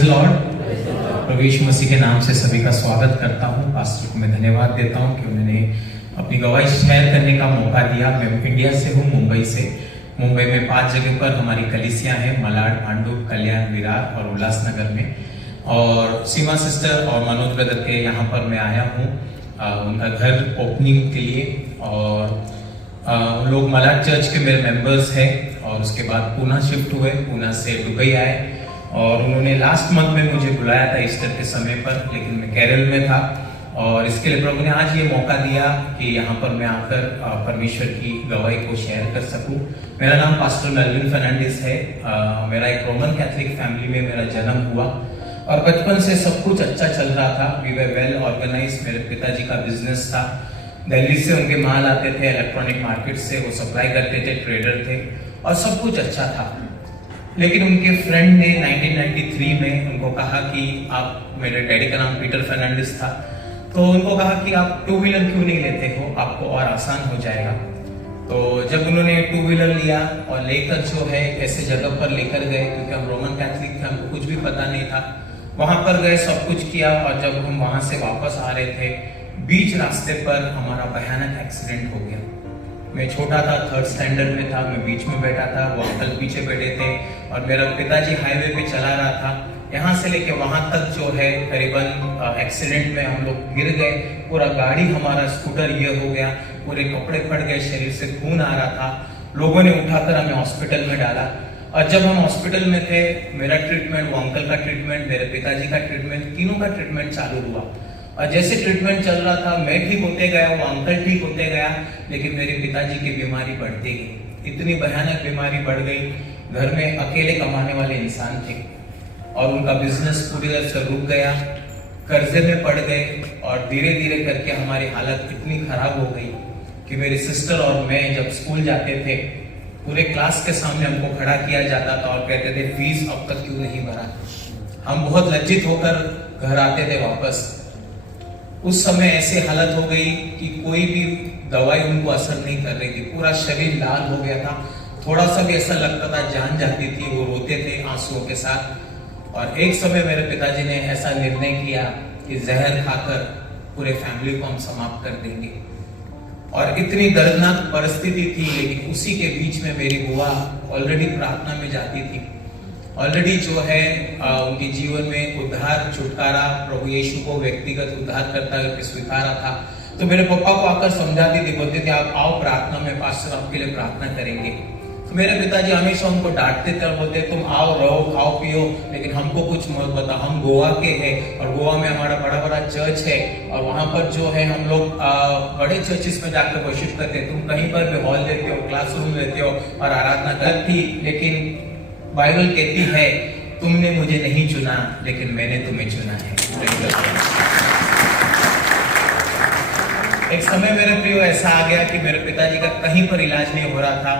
Praise Lord. प्रभु यीशु मसीह के नाम से सभी का स्वागत करता हूँ। पास्टर को मैं धन्यवाद देता हूँ कि उन्होंने अपनी गवाही शेयर करने का मौका दिया। मैं इंडिया से हूँ, मुंबई से। मुंबई में 5 जगह पर हमारी कलीसियाँ हैं, मलाड, पांडुप, कल्याण, विरार और उल्लासनगर में। और सीमा सिस्टर और मनोज ब्रदर के यहाँ पर मैं आया हूँ उनका घर ओपनिंग के लिए। और उन लोग मलाड चर्च के मेरे मेंबर्स हैं और उसके बाद पुणे शिफ्ट हुए, पुणे से दुबई आए। और उन्होंने लास्ट मंथ में मुझे बुलाया था ईस्टर के समय पर, लेकिन मैं केरल में था। और इसके लिए प्रभु ने आज ये मौका दिया कि यहाँ पर मैं आकर परमेश्वर की गवाही को शेयर कर सकूं। मेरा नाम पास्टर मेल्विन फर्नांडिस है। मेरा एक रोमन कैथोलिक फैमिली में मेरा जन्म हुआ और बचपन से सब कुछ अच्छा चल रहा था। We were well organise. मेरे पिताजी का बिजनेस था, दिल्ली से उनके माल आते थे, इलेक्ट्रॉनिक मार्केट से वो सप्लाई करते थे, ट्रेडर थे और सब कुछ अच्छा था। लेकिन उनके फ्रेंड ने 1993 में उनको कहा कि आप, मेरे डैडी का नाम पीटर फर्नांडिस था, तो उनको कहा कि आप 2 व्हीलर क्यों नहीं लेते हो, आपको और आसान हो जाएगा। तो जब उन्होंने 2 व्हीलर लिया और लेकर जो है ऐसे जगह पर लेकर गए, क्योंकि हम रोमन कैथोलिक थे, हमको कुछ भी पता नहीं था, वहां पर गए, सब कुछ किया। और जब हम वहां से वापस आ रहे थे, बीच रास्ते पर हमारा भयानक एक्सीडेंट हो गया। मैं छोटा था, 3rd स्टैंडर्ड में था, मैं बीच में बैठा था, वो अंकल पीछे बैठे थे और मेरा पिताजी हाईवे पे चला रहा था। यहाँ से लेके वहां तक जो है करीबन एक्सीडेंट में हम लोग गिर गए। पूरा गाड़ी हमारा स्कूटर ये हो गया, पूरे कपड़े फट गए, शरीर से खून आ रहा था। लोगों ने उठाकर हमें हॉस्पिटल में डाला। और जब हम हॉस्पिटल में थे, मेरा ट्रीटमेंट, वो अंकल का ट्रीटमेंट, मेरे पिताजी का ट्रीटमेंट, तीनों का ट्रीटमेंट चालू हुआ। और जैसे ट्रीटमेंट चल रहा था, मैं ठीक होते गया, वो अंकल ठीक होते गया, लेकिन मेरे पिताजी की बीमारी बढ़ती गई। इतनी भयानक बीमारी बढ़ गई, घर में अकेले कमाने वाले इंसान थे और उनका बिजनेस पूरी तरह से रुक गया, कर्जे में पड़ गए। और धीरे धीरे करके हमारी हालत इतनी खराब हो गई कि मेरी सिस्टर और मैं जब स्कूल जाते थे, पूरे क्लास के सामने हमको खड़ा किया जाता था और कहते थे, फीस अब तक क्यों नहीं भरा। हम बहुत लज्जित होकर घर आते थे वापस। उस समय ऐसी हालत हो गई कि कोई भी दवाई उनको असर नहीं कर रही थी, पूरा शरीर लाल हो गया था। थोड़ा सा भी ऐसा लगता था जान जाती थी, वो रोते थे आंसुओं के साथ। और एक समय मेरे पिताजी ने ऐसा निर्णय किया कि जहर खाकर पूरे फैमिली को हम समाप्त कर देंगे। और इतनी दर्दनाक परिस्थिति थी, लेकिन उसी के बीच में मेरी बुआ ऑलरेडी प्रार्थना में जाती थी। ऑलरेडी जो है उनके जीवन में उद्धार, छुटकारा, प्रभु यीशु को व्यक्तिगत उद्धार करता करके स्वीकारा था। तो मेरे पापा को आकर समझाती थी, बोलते थे आप आओ प्रार्थना में, पास्टर आपके लिए प्रार्थना करेंगे। तो मेरे पिताजी हमेशा उनको डांटते थे और बोलते तुम आओ, रहो, खाओ पियो, लेकिन हमको कुछ मत बता। हम गोवा के हैं और गोवा में हमारा बड़ा बड़ा चर्च है और वहां पर जो है हम लोग बड़े चर्चिस में जाकर वर्शिप करते हैं। तुम कहीं पर भी हॉल लेते हो, क्लासरूम लेते हो और आराधना करती, लेकिन बाइबल कहती है तुमने मुझे नहीं चुना, लेकिन मैंने तुम्हें चुना है। एक समय मेरे प्रियो ऐसा आ गया कि मेरे पिताजी का कहीं पर इलाज नहीं हो रहा था।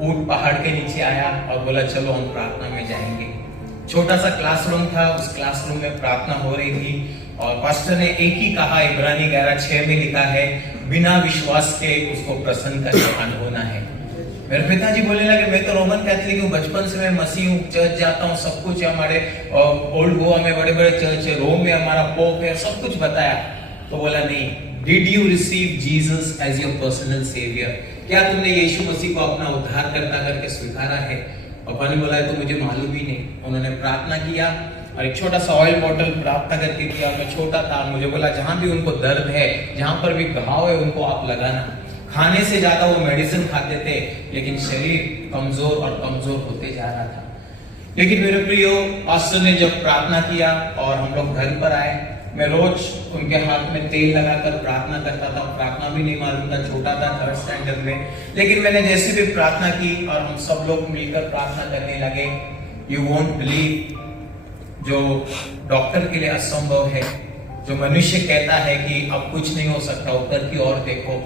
ऊंट पहाड़ के नीचे आया और बोला चलो हम प्रार्थना में जाएंगे। छोटा सा क्लासरूम था, उस क्लासरूम में प्रार्थना हो रही थी और पास्टर ने एक ही कहा, इब्रानी 11:6 में लिखा है, बिना विश्वास के उसको प्रसन्न करके अनहोना है। मेरे पिताजी बोलने लगे मैं तो रोमन कैथोलिक हूँ, बचपन से मैं मसीह हूँ, चर्च जाता हूँ, सब कुछ है। हमारे ओल्ड गोवा में बड़े बड़े चर्च है, रोम में हमारा पोप है, सब कुछ बताया। तो बोला नहीं, did you receive Jesus as your personal saviour? क्या तुमने यीशु मसीह को अपना उद्धार करता करके स्वीकारा है? पापा ने बोला तो मुझे मालूम ही नहीं। उन्होंने प्रार्थना किया और एक छोटा सा ऑयल बॉटल प्रार्थना करके दिया। मैं छोटा था, मुझे बोला जहां भी उनको दर्द है, जहां पर भी घाव है, उनको आप लगाना। खाने से ज्यादा वो मेडिसिन खाते थे, लेकिन शरीर कमजोर और कमजोर होते जा रहा था। लेकिन मेरे प्रियो, पास्टर ने जब प्रार्थना किया और हम लोग घर पर आए, मैं रोज उनके हाथ में तेल लगाकर प्रार्थना करता था। प्रार्थना भी नहीं मालूम था, छोटा था, 3rd स्टैंडर्ड में। लेकिन मैंने जैसे भी प्रार्थना की और हम सब लोग मिलकर प्रार्थना करने लगे, यू वोंट बिलीव, जो डॉक्टर के लिए असंभव है, जो मनुष्य कहता है कि अब कुछ नहीं हो सकता, ऊपर की ओर देखो,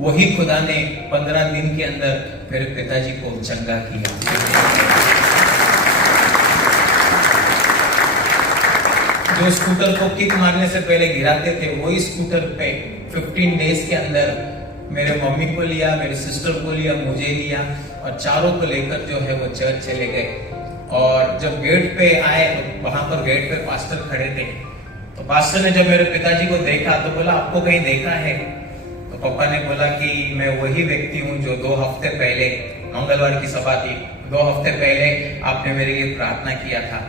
वही खुदा ने 15 दिन के अंदर मेरे पिताजी को चंगा किया। जो स्कूटर को किक मारने से पहले गिराते थे, वही स्कूटर पे 15 डेज के अंदर मेरे मम्मी को लिया, मेरे सिस्टर को लिया, मुझे लिया और चारों को लेकर जो है वो चर्च चले गए। और जब गेट पे आए तो वहां पर गेट पे पास्टर खड़े थे। तो पास्टर ने जब मेरे पिताजी को देखा तो बोला, आपको कहीं देखा है? तो पापा ने बोला कि मैं वही व्यक्ति हूँ जो 2 हफ्ते पहले, मंगलवार की सभा थी, 2 हफ्ते पहले आपने मेरे लिए प्रार्थना किया था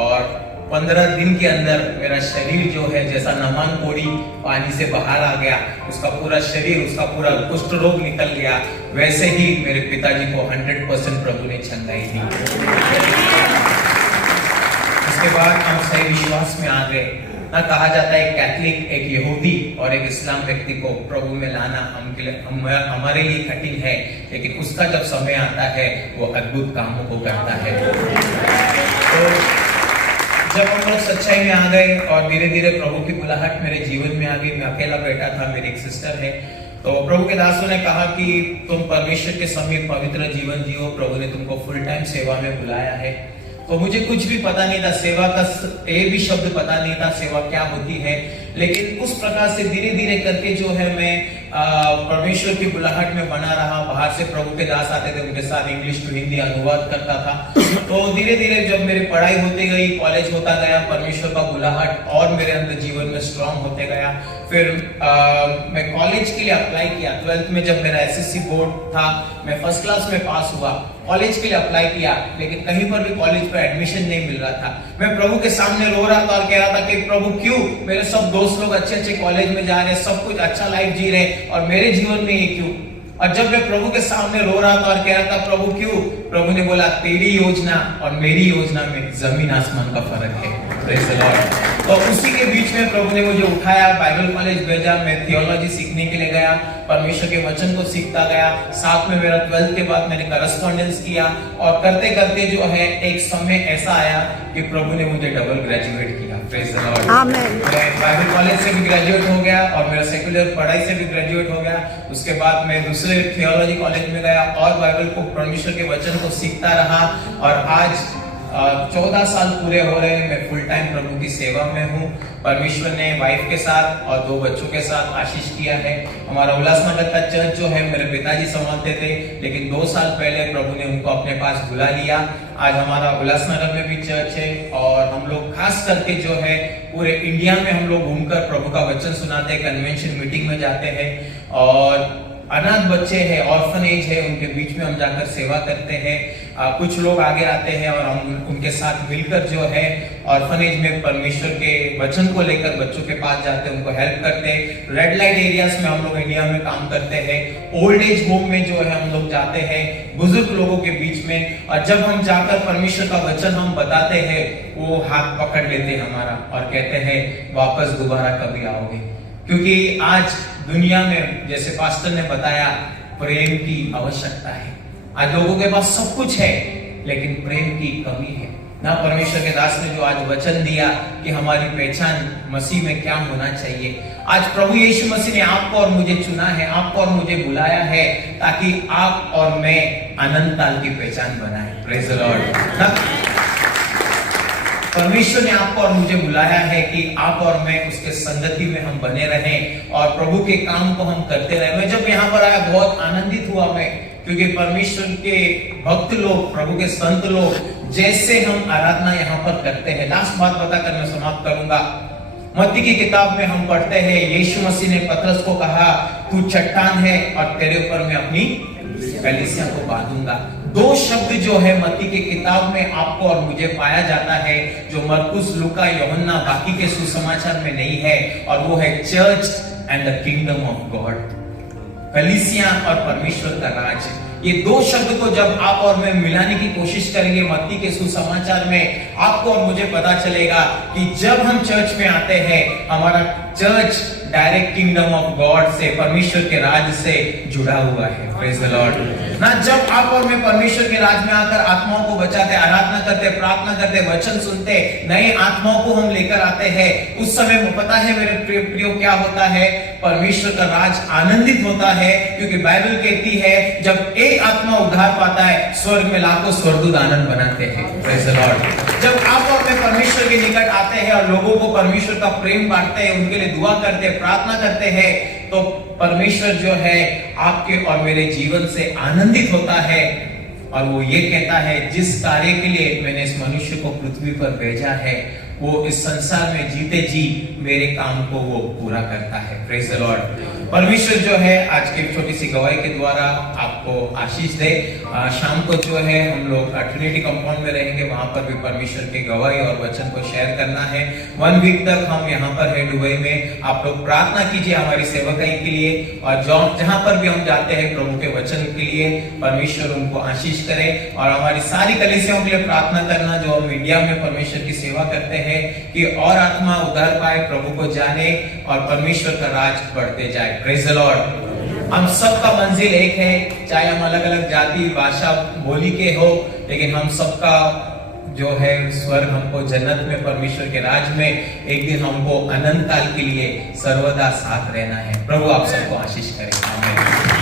और 15 दिन के अंदर मेरा शरीर जो है जैसा नमान कोड़ी पानी से बाहर आ गया, उसका पूरा शरीर, उसका पूरा कुष्ठ रोग निकल गया, वैसे ही मेरे पिताजी को 100% प्रभु ने चंगाई दी। उसके बाद हम सही विश्वास में आ गए। ना कहा जाता है कैथलिक, एक यहूदी और एक इस्लाम व्यक्ति को प्रभु में लाना हमारे लिए कठिन है, लेकिन उसका जब समय आता है वो अद्भुत कामों को करता है। तो जब हम लोग सच्चाई में आ गए और धीरे धीरे प्रभु की बुलाहट मेरे जीवन में आ गई, मैं अकेला बैठा था, मेरी एक सिस्टर है, तो प्रभु के दासों ने कहा कि तुम परमेश्वर के समीप पवित्र जीवन जियो, प्रभु ने तुमको फुल टाइम सेवा में बुलाया है। तो मुझे कुछ भी पता नहीं था, सेवा का एक भी शब्द पता नहीं था, सेवा क्या होती है, लेकिन उस प्रकार से धीरे धीरे करके जो है मैं परमेश्वर की बुलाहट में बना रहा। बाहर से प्रभु के दास आते थे, उनके साथ इंग्लिश टू हिंदी अनुवाद करता था। तो धीरे धीरे जब मेरी पढ़ाई होती गई, कॉलेज होता गया, परमेश्वर का बुलाहट और मेरे अंदर जीवन में स्ट्रांग होते गया। फिर मैं कॉलेज के लिए अप्लाई किया। 12th में जब मेरा एसएससी बोर्ड था, मैं फर्स्ट क्लास में पास हुआ। कॉलेज के लिए अप्लाई किया, लेकिन कहीं पर भी कॉलेज पर एडमिशन नहीं मिल रहा था। मैं प्रभु के सामने रो रहा था और कह रहा था कि प्रभु क्यों, मेरे सब दोस्त लोग अच्छे अच्छे कॉलेज में जा रहे, सब कुछ अच्छा लाइफ जी रहे और मेरे जीवन में ये क्यों। और जब मैं प्रभु के सामने रो रहा था और कह रहा था प्रभु क्यों, प्रभु ने बोला तेरी योजना और मेरी योजना में जमीन आसमान का फर्क है। Praise the Lord. तो उसी के बीच में प्रभु ने मुझे उठाया, बाइबल कॉलेज भेजा, मैं थियोलॉजी सीखने के लिए गया, परमेश्वर के वचन को सीखता गया। साथ में मेरा 12th के बाद मैंने करस्पॉन्डेंस किया और करते करते जो है एक समय ऐसा आया कि प्रभु ने मुझे डबल ग्रेजुएट किया। Praise the Lord. आमीन। मैं बाइबल कॉलेज से भी ग्रेजुएट हो गया और मेरा सेकुलर पढ़ाई से भी ग्रेजुएट हो गया। उसके बाद मैं दूसरे थियोलॉजी कॉलेज में गया और बाइबल को, परमेश्वर के वचन को सीखता रहा और आज 14 साल पूरे हो रहे हैं। मैं फुल टाइम प्रभु की सेवा में हूँ। परमेश्वर ने वाइफ के साथ और 2 बच्चों के साथ आशीष किया है। हमारा उल्लासनगर का चर्च जो है मेरे पिताजी संभालते थे, लेकिन 2 साल पहले प्रभु ने उनको अपने पास बुला लिया। आज हमारा उल्लासनगर में भी चर्च है और हम लोग खास करके जो है पूरे इंडिया में हम लोग घूमकर प्रभु का वचन सुनाते हैं, कन्वेंशन मीटिंग में जाते हैं और अनाथ बच्चे हैं, ऑर्फनेज है, उनके बीच में हम जाकर सेवा करते हैं। कुछ लोग आगे आते हैं और हम उनके साथ मिलकर जो है ऑर्फनेज में परमेश्वर के वचन को लेकर बच्चों के पास जाते हैं, उनको हेल्प करते हैं। रेड लाइट एरियाज में हम लोग इंडिया में काम करते हैं। ओल्ड एज होम में जो है हम लोग जाते हैं बुजुर्ग लोगों के बीच में, और जब हम जाकर परमेश्वर का वचन हम बताते हैं, वो हाथ पकड़ लेते हैं हमारा और कहते हैं वापस दोबारा कभी आओगे। क्योंकि आज दुनिया में, जैसे पास्टर ने बताया, प्रेम की आवश्यकता है। आज लोगों के पास सब कुछ है लेकिन प्रेम की कमी है ना। परमेश्वर के दास ने जो आज वचन दिया कि हमारी पहचान मसीह में क्या होना चाहिए, आज प्रभु यीशु मसीह ने आपको और मुझे चुना है, आपको और मुझे बुलाया है ताकि आप और मैं अनंत काल की पहचान बनाए। Praise the Lord. परमेश्वर ने आपको और मुझे बुलाया है कि आप और मैं उसके संगति में हम बने रहें और प्रभु के काम को हम करते रहें। मैं जब यहाँ पर आया बहुत आनंदित हुआ मैं, क्योंकि परमेश्वर के भक्त लोग, प्रभु के संत लोग, जैसे हम आराधना यहाँ पर करते हैं। लास्ट बात बताकर मैं समाप्त करूंगा। मत्ती की किताब में हम पढ़ते हैं, यीशु मसीह ने पतरस को कहा तू चट्टान है और तेरे ऊपर मैं अपनी कलीसिया को बांधूंगा। 2 शब्द जो है मत्ती की किताब में आपको और मुझे पाया जाता है, जो मरकुस, लूका, यूहन्ना, बाकी के सुसमाचार में नहीं है, और वो है church and the kingdom of God. कलीसिया और परमेश्वर का राज। ये 2 शब्द को जब आप और मैं मिलाने की कोशिश करेंगे मत्ती के सुसमाचार में, आपको और मुझे पता चलेगा कि जब हम चर्च में आते हैं, हमारा church direct kingdom of God से, परमेश्वर के राज से जुड़ा हुआ है। Praise the Lord. ना जब आप और मैं परमेश्वर के राज में आकर आत्माओं को बचाते, आराधना करते, प्रार्थना करते, वचन सुनते, नए आत्माओं को हम लेकर आते हैं, उस समय पता है मेरे प्रियो क्या होता है? परमेश्वर का राज आनंदित होता है, क्योंकि बाइबल कहती है जब एक आत्मा उद्धार पाता है, स्वर्ग में लाखों स्वर्गदूत आनंद बनाते हैं। Praise the Lord. जब आप और मैं परमेश्वर के निकट आते हैं और लोगों को परमेश्वर का प्रेम बांटते हैं, उनके लिए दुआ करते हैं, प्रार्थना करते हैं, तो परमेश्वर जो है आपके और मेरे जीवन से आनंदित होता है और वो ये कहता है, जिस कार्य के लिए मैंने इस मनुष्य को पृथ्वी पर भेजा है, वो इस संसार में जीते जी मेरे काम को वो पूरा करता है। Praise the Lord. परमेश्वर जो है आज की छोटी सी गवाही के द्वारा आपको आशीष दे। शाम को जो है हम लोग ट्रिनिटी कंपाउंड में रहेंगे, वहां पर भी परमेश्वर की गवाही और वचन को शेयर करना है। 1 वीक तक हम यहाँ पर है दुबई में। आप लोग प्रार्थना कीजिए हमारी सेवकाई के लिए, और जहां पर भी हम जाते हैं प्रभु के वचन के लिए, परमेश्वर उनको आशीष करे। और हमारी सारी कलीसियाओं के लिए प्रार्थना करना जो हम इंडिया में परमेश्वर की सेवा करते हैं, कि और आत्मा उद्धार पाए, प्रभु को जाने और परमेश्वर का राज बढ़ते जाए। Praise the Lord. हम सबका मंजिल एक है, चाहे हम अलग अलग जाति भाषा बोली के हो, लेकिन हम सबका जो है स्वर्ग, हमको जन्नत में परमेश्वर के राज में एक दिन हमको अनंत काल के लिए सर्वदा साथ रहना है। प्रभु आप सबको आशीष करे। आमीन।